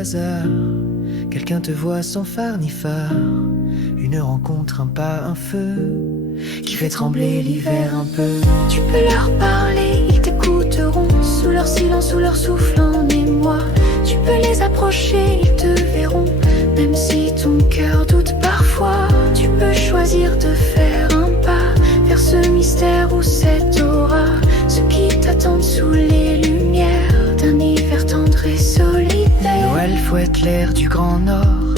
hasard, quelqu'un te voit sans phare ni phare. Une rencontre, un pas, un feu qui fait trembler l'hiver un peu. Tu peux leur parler, ils t'écouteront. Sous leur silence, sous leur souffle en émoi. Tu peux les approcher, ils te verront. Même si ton cœur doute parfois, tu peux choisir de faire un pas vers ce mystère ou cette aura. Ceux qui t'attendent sous les lumières d'un hiver tendre et solitaire. Noël fouette l'air du Grand Nord,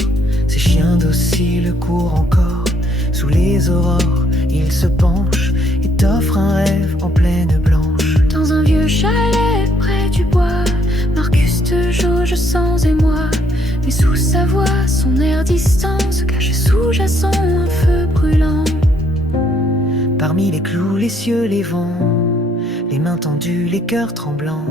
ses chiens dociles courent encore. Sous les aurores, il se penche et t'offre un rêve en plaine blanche. Dans un vieux chalet près du bois, Marcus te jauge sans émoi. Mais sous sa voix, son air distant se cache sous-jacent un feu brûlant. Parmi les clous, les cieux, les vents, les mains tendues, les cœurs tremblants.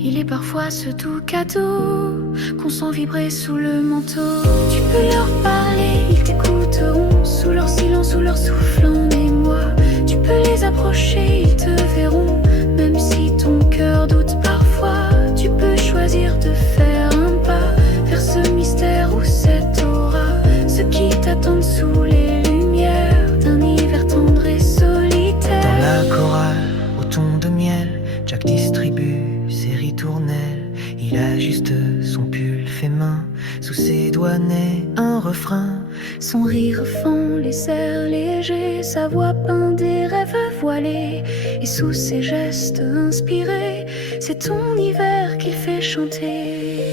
Il est parfois ce doux cadeau qu'on sent vibrer sous le manteau. Tu peux leur parler, ils t'écouteront. Sous leur silence, sous leur souffle en émoi. Tu peux les approcher, ils te verront. Même si ton cœur doute parfois, tu peux choisir de faire un pas vers ce mystère ou cette aura. Ceux qui t'attendent sous les lumières d'un hiver tendre et solitaire. Dans la chorale, au ton de miel, Jack distribue ses ritournelles. Il ajuste son pull fait main, sous ses doigts naît un refrain. Son rire fend les airs légers, sa voix peint des rêves voilés. Et sous ses gestes inspirés, c'est ton hiver qu'il fait chanter.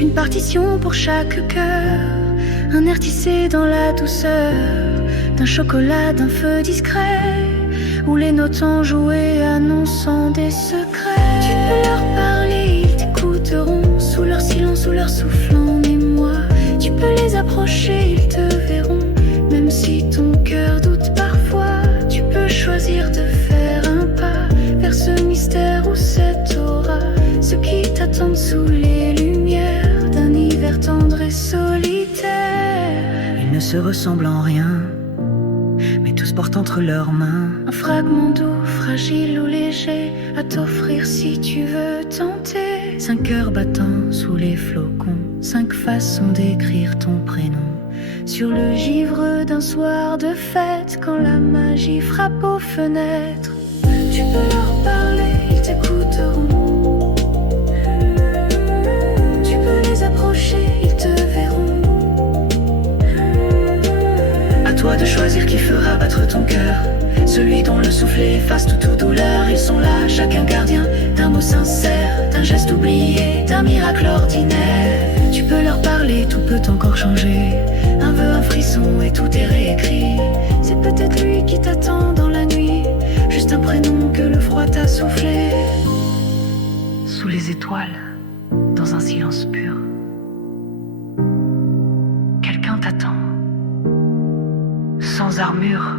Une partition pour chaque cœur, un air tissé dans la douceur d'un chocolat, d'un feu discret, où les notes ont joué annonçant des secrets. Tu peux leur parler, ils t'écouteront. Sous leur silence, sous leur souffle en émoi. Tu peux les approcher, ils te verront. Même si ton cœur doute parfois, tu peux choisir de faire un pas vers ce mystère ou cette aura. Ceux qui t'attendent sous les lumières d'un hiver tendre et solitaire. Ils ne se ressemblent en rien, mais tous portent entre leurs mains un fragment doux, fragile ou léger, à t'offrir si tu veux tenter. 5 cœurs battant sous les flocons, 5 façons d'écrire ton prénom. Sur le givre d'un soir de fête, quand la magie frappe aux fenêtres. Tu peux leur parler, ils t'écouteront. Tu peux les approcher, ils te verront. À toi de choisir qui fera battre ton cœur, celui dont le soufflet efface toute douleur. Ils sont là, chacun gardien d'un mot sincère, d'un geste oublié, d'un miracle ordinaire. Tu peux leur parler, tout peut encore changer. Un vœu, un frisson et tout est réécrit. C'est peut-être lui qui t'attend dans la nuit, juste un prénom que le froid t'a soufflé. Sous les étoiles, dans un silence pur, quelqu'un t'attend, sans armure.